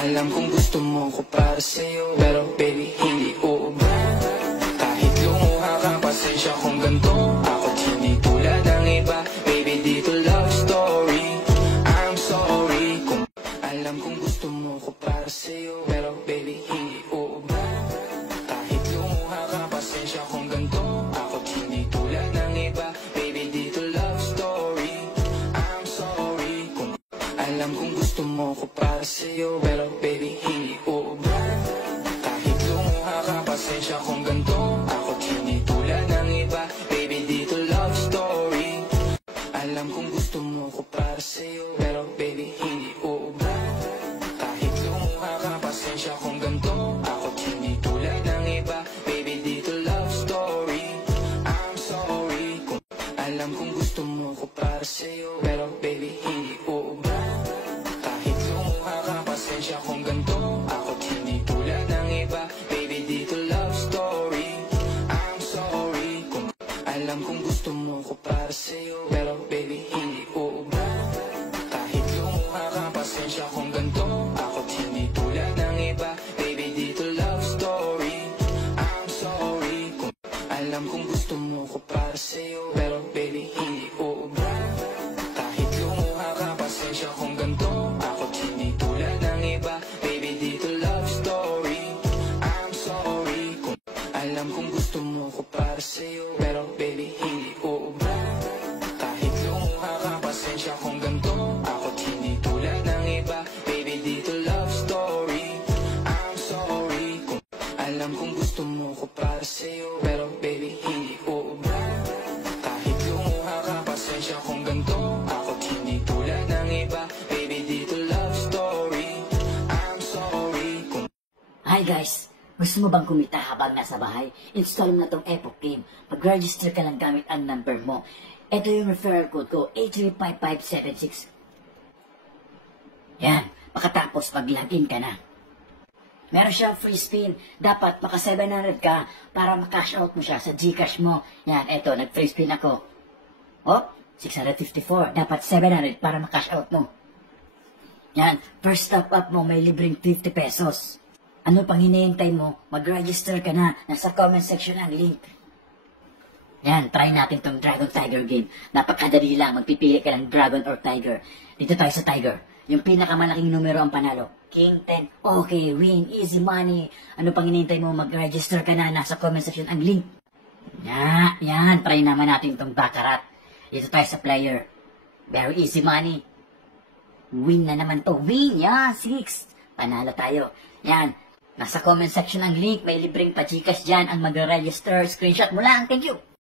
Alam kong gusto mo ko para sa'yo, pero baby hindi uubra. Kahit lumuha ka, pasensya kung ganito. Ako't hindi tulad ng iba, baby dito love story. I'm sorry kung alam kong gusto mo ko para sa'yo, pero baby hindi uubra. Kahit lumuha ka, pasensya kung ganito. Ako't hindi tulad ng iba, baby dito love story. I'm sorry kung alam kong gusto mo ko para sa'yo, pero baby hindi uubra. Kahit lumuha ka, pasensya kung ganito. Ako't hindi tulad ng iba, baby dito love story. Alam kong gusto mo ko para sa'yo, pero baby hindi uubra. Kahit lumuha ka, pasensya kung ganito. Ako't hindi tulad ng iba, baby dito love story. I'm sorry kung alam kong gusto mo ko para sa'yo, pero baby hindi uubra. Kahit lumuha ka, pasensya kung ganito. Ako't hindi tulad ng iba, baby dito love story. I'm sorry kung alam kong gusto mo ko para sa'yo, pero baby hindi uubra. Kahit lumuha ka, pasensya kung ganito. Ako't hindi tulad ng iba, baby dito love story. I'm sorry kung alam kong gusto mo ko para sa'yo, pero baby hindi uubra. Kahit lumuha ka, pasensya kung ganito. Ako't hindi tulad ng iba, baby dito love story. I'm sorry kung alam kong gusto mo ko para sa'yo, pero baby hindi uubra. Kahit lumuha ka, pasensya kung ganito. Ako't hindi tulad ng iba, baby dito love story. I'm sorry kung alam kong gusto mo ko para sa'yo, pero baby hindi uubra. Kahit lumuha ka, pasensya kung ganito. Ako't hindi tulad ng iba, baby dito love story. I'm sorry kung Hi guys! Gusto mo bang kumita habang nasa bahay? Install mo na tong Epoch Game. Mag-register ka lang gamit ang number mo. Ito yung referral code ko, 835576. Yan, makatapos mag-login ka na. Meron siyang free spin. Dapat maka 700 ka para makash out mo siya sa Gcash mo. Yan, eto, nag-free spin ako. Oh, 654. Dapat 700 para makash out mo. Yan, first top up mo may libreng 50 pesos. Ano pang hinihintay mo? Mag-register ka na. Nasa comment section ang link. Yan, try natin tong Dragon Tiger game. Napakadali lang. Magpipili ka ng Dragon or Tiger. Dito tayo sa Tiger. Yung pinakamalaking numero ang panalo. King 10. Okay, win. Easy money. Ano pang hinihintay mo? Mag-register ka na. Nasa comment section ang link. Yan, try naman natin tong Baccarat. Dito tayo sa player. Very easy money. Win na naman to. Win! Yan, 6. Panalo tayo. Yan. Nasa comment section ang link. May libreng pa Gcash dyan ang mag-register. Screenshot mo lang. Thank you!